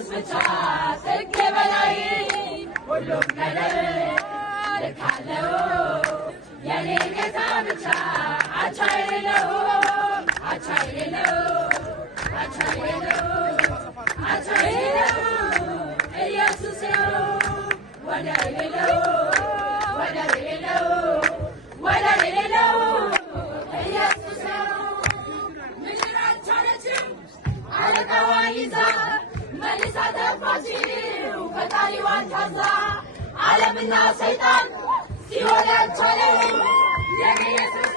ኢየሱስ ብቻ ጽጌ በላይ ሁሉም ነገር ልካለው የኔ ጌታ ብቻ አቻ የሌለው አቻ የሌለው አቻ የሌለው አቻ የሌለው ኢየሱስ ነው ወደር የሌለው ወደር የሌለው ወደር የሌለው ኢየሱስ ነው ምድር አልቻለችም አለቃዋን ይዛ መልሳ ተፋችው ፈጣሪዋን ታዛ ዓለምና ሰይጣን ሲሆን ያልቻለው የኔ ኢየሱስ